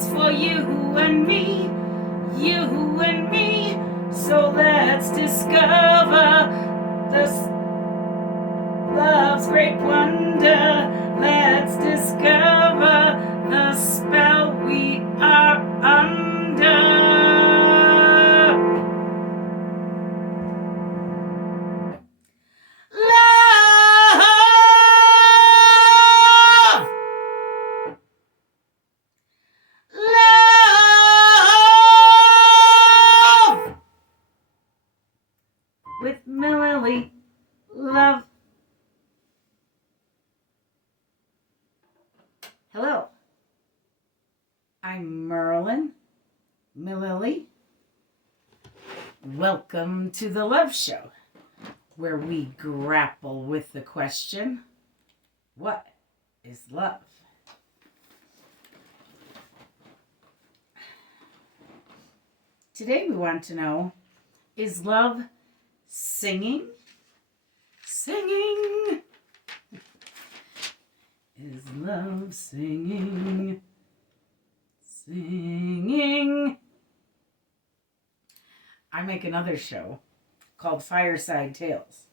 It's for you and me, you and me. So let's discover this love's great wonder. Let's discover the spell we are under. Love! Love! With Mililli, love. Hello, I'm Merlin, Mililli. Welcome to the Love Show, where we grapple with the question, what is love? Today we want to know, is love singing? Singing! Is love singing? Singing? I make another show called Fireside Tales.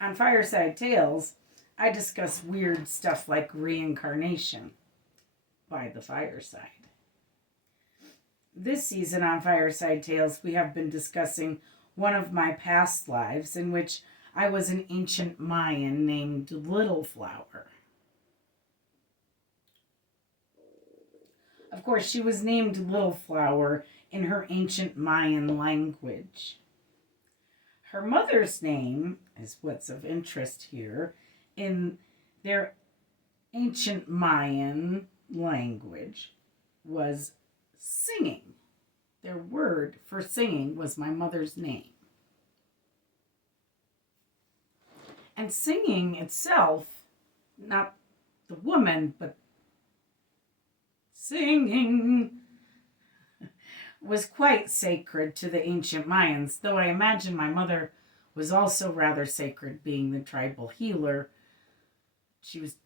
On Fireside Tales, I discuss weird stuff like reincarnation by the fireside. This season on Fireside Tales, we have been discussing one of my past lives in which I was an ancient Mayan named Little Flower. Of course, she was named Little Flower in her ancient Mayan language. Her mother's name is what's of interest here. In their ancient Mayan language was singing. Their word for singing was my mother's name. And singing itself, not the woman, but singing, was quite sacred to the ancient Mayans, though I imagine my mother was also rather sacred, being the tribal healer. She was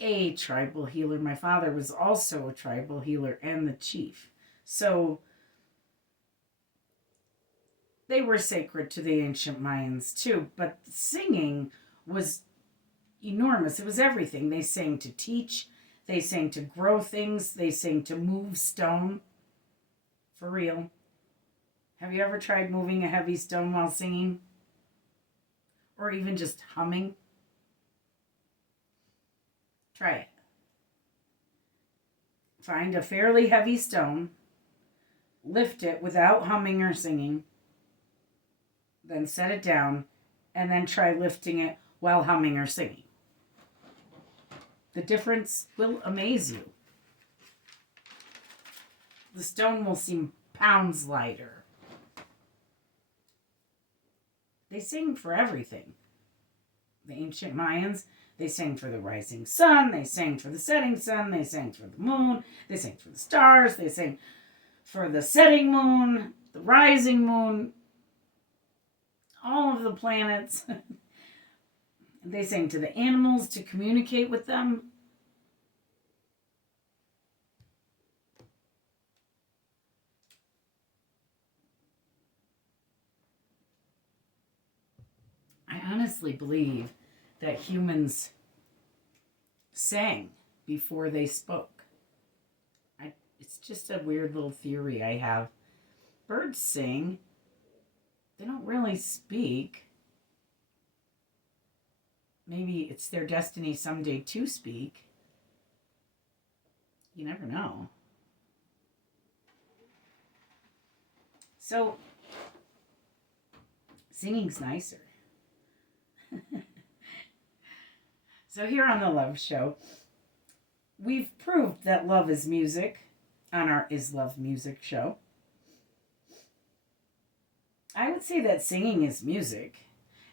a tribal healer. My father was also a tribal healer and the chief. So they were sacred to the ancient Mayans too, but singing was enormous. It was everything. They sang to teach, they sang to grow things, they sang to move stone. For real. Have you ever tried moving a heavy stone while singing? Or even just humming? Try it. Find a fairly heavy stone, lift it without humming or singing, then set it down, and then try lifting it while humming or singing. The difference will amaze you. The stone will seem pounds lighter. They sing for everything. The ancient Mayans, they sang for the rising sun, they sang for the setting sun, they sang for the moon, they sang for the stars, they sang for the setting moon, the rising moon, all of the planets. They sang to the animals to communicate with them. I honestly believe that humans sang before they spoke. It's just a weird little theory I have. Birds sing. They don't really speak. Maybe it's their destiny someday to speak. You never know. So, singing's nicer. So here on the Love Show, we've proved that love is music on our Is Love Music show. I would say that singing is music.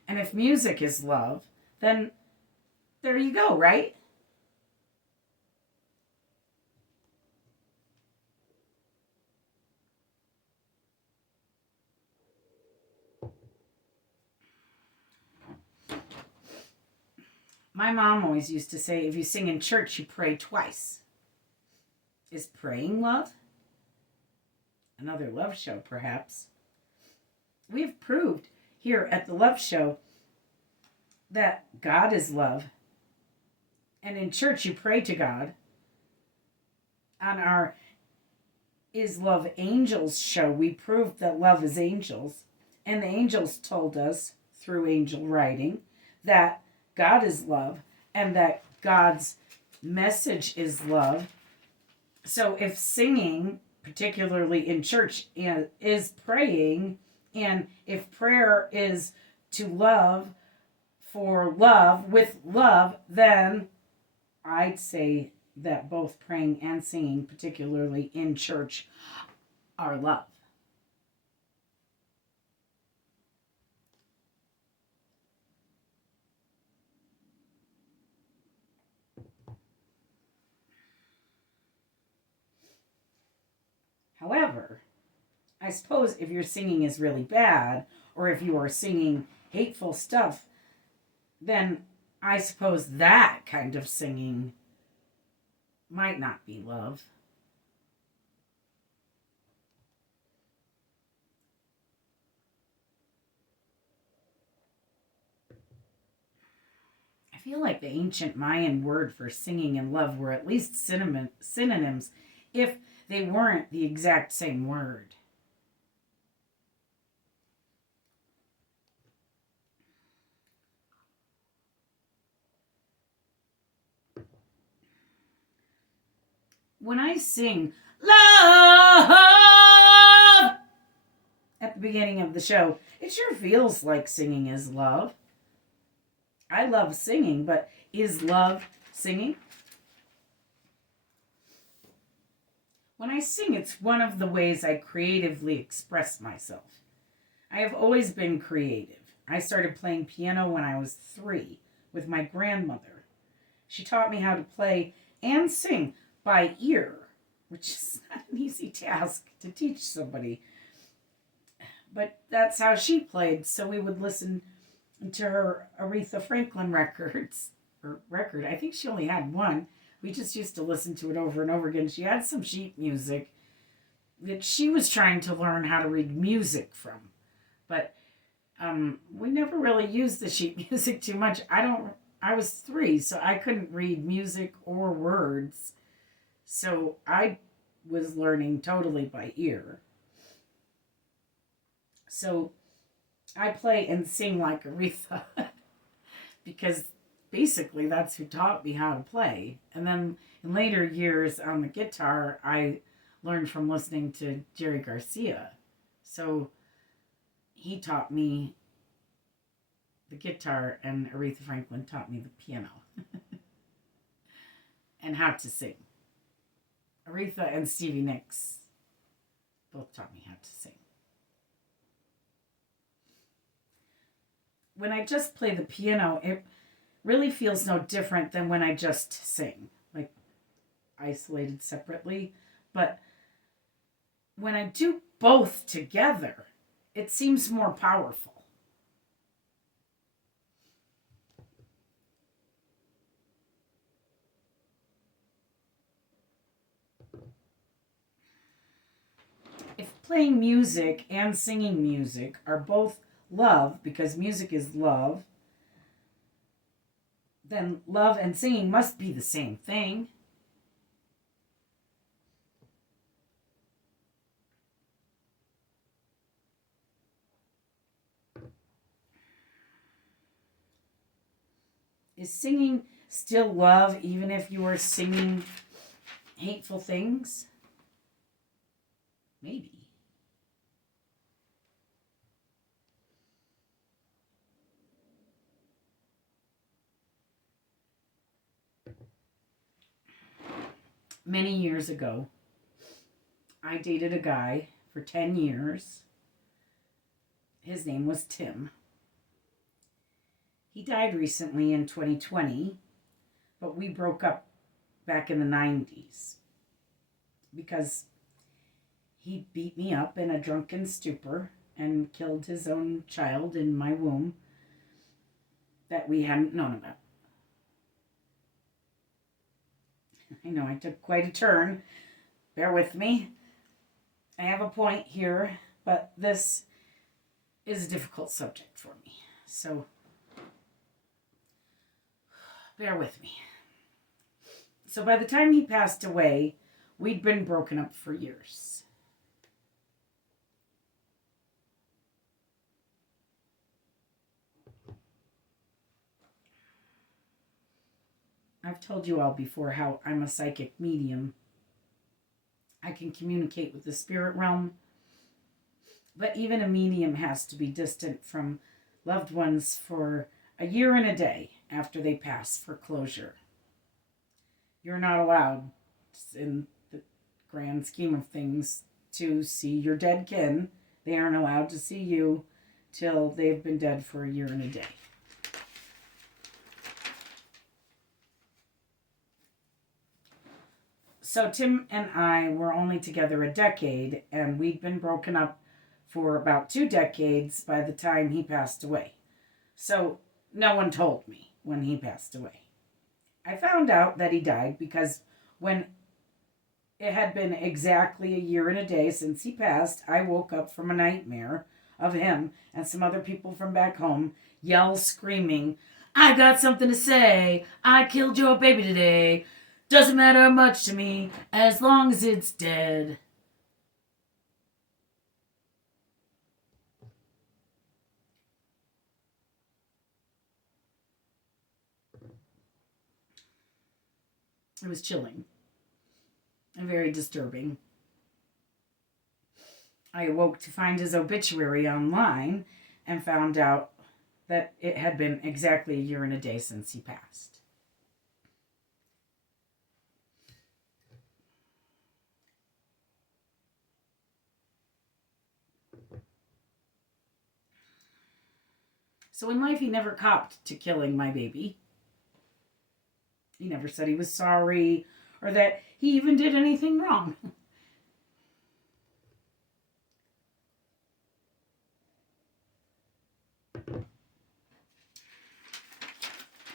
And if music is love, then there you go, right? My mom always used to say, if you sing in church, you pray twice. Is praying love? another love show, perhaps. We have proved here at the love show that God is love. And in church, you pray to God. On our Is Love Angels show, we proved that love is angels. And the angels told us through angel writing that God is love and that God's message is love. So if singing, particularly in church, is praying, and if prayer is to love for love with love, then I'd say that both praying and singing, particularly in church, are love. However, I suppose if your singing is really bad, or if you are singing hateful stuff, then I suppose that kind of singing might not be love. I feel like the ancient Mayan word for singing and love were at least synonyms, if they weren't the exact same word. When I sing love at the beginning of the show, it sure feels like singing is love. I love singing, but is love singing? When I sing, it's one of the ways I creatively express myself. I have always been creative. I started playing piano when I was 3 with my grandmother. She taught me how to play and sing by ear, which is not an easy task to teach somebody. But that's how she played, so we would listen to her Aretha Franklin records. Or record, I think she only had one. We just used to listen to it over and over again. She had some sheet music that she was trying to learn how to read music from. But we never really used the sheet music too much. I was 3, so I couldn't read music or words. So I was learning totally by ear. So I play and sing like Aretha because basically that's who taught me how to play. And then in later years on the guitar, I learned from listening to Jerry Garcia. So he taught me the guitar, and Aretha Franklin taught me the piano and how to sing. Aretha and Stevie Nicks both taught me how to sing. When I just play the piano, it really feels no different than when I just sing, like isolated separately. But when I do both together, it seems more powerful. If playing music and singing music are both love, because music is love, then love and singing must be the same thing. Is singing still love even if you are singing hateful things? Maybe. Many years ago, I dated a guy for 10 years. His name was Tim. He died recently in 2020, but we broke up back in the 90s because he beat me up in a drunken stupor and killed his own child in my womb that we hadn't known about. I know I took quite a turn. Bear with me. I have a point here, but this is a difficult subject for me. So bear with me. So by the time he passed away, we'd been broken up for years. I've told you all before how I'm a psychic medium. I can communicate with the spirit realm, but even a medium has to be distant from loved ones for a year and a day after they pass for closure. You're not allowed, in the grand scheme of things, to see your dead kin. They aren't allowed to see you till they've been dead for a year and a day. So Tim and I were only together a decade, and we'd been broken up for about 2 decades by the time he passed away. So no one told me when he passed away. I found out that he died because when it had been exactly a year and a day since he passed, I woke up from a nightmare of him and some other people from back home screaming, "I got something to say. I killed your baby today. Doesn't matter much to me as long as it's dead." It was chilling and very disturbing. I awoke to find his obituary online and found out that it had been exactly a year and a day since he passed. So in life, he never copped to killing my baby. He never said he was sorry or that he even did anything wrong.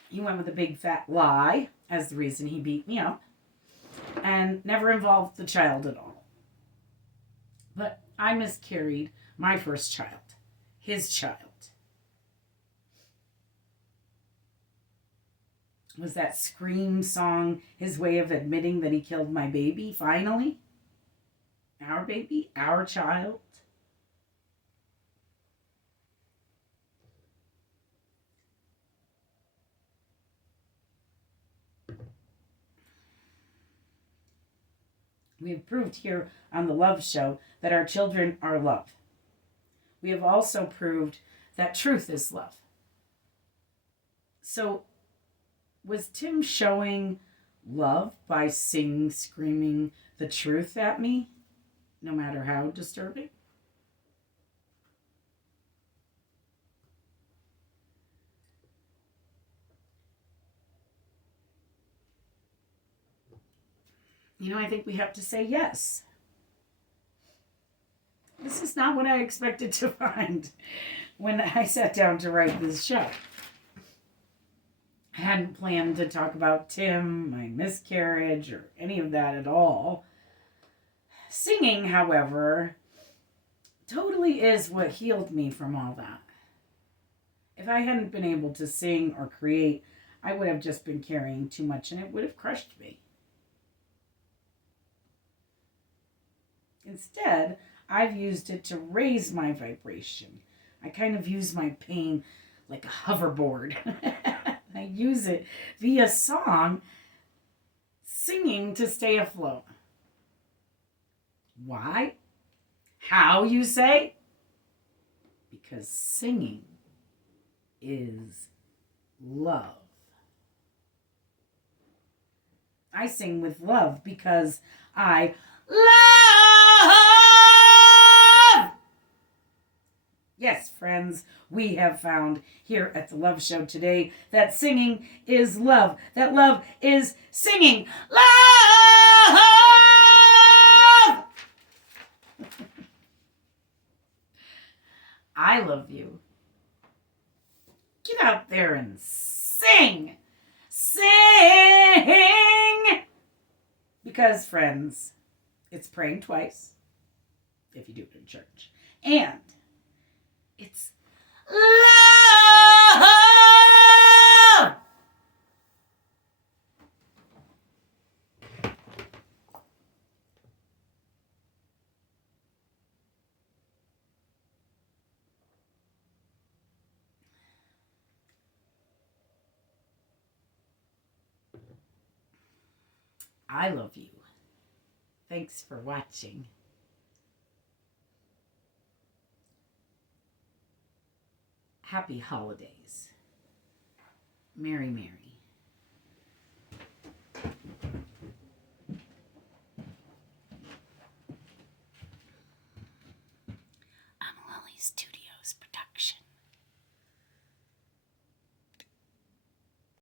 He went with a big fat lie as the reason he beat me up and never involved the child at all. But I miscarried my first child, his child. Was that scream song his way of admitting that he killed my baby, finally? Our baby? Our child? We have proved here on the Love Show that our children are love. We have also proved that truth is love. So, was Tim showing love by screaming the truth at me, no matter how disturbing? I think we have to say yes. This is not what I expected to find when I sat down to write this show. I hadn't planned to talk about Tim, my miscarriage, or any of that at all. Singing, however, totally is what healed me from all that. If I hadn't been able to sing or create, I would have just been carrying too much and it would have crushed me. Instead, I've used it to raise my vibration. I kind of use my pain like a hoverboard. I use it via song, singing to stay afloat. Why? How, you say? Because singing is love. I sing with love because I love. Yes, friends, we have found here at the Love Show today that singing is love. That love is singing. Love! I love you. Get out there and sing. Sing! Because, friends, it's praying twice. if you do it in church. And it's love. I love you. Thanks for watching. Happy holidays. Merry, merry. I'm Mililli Studios production.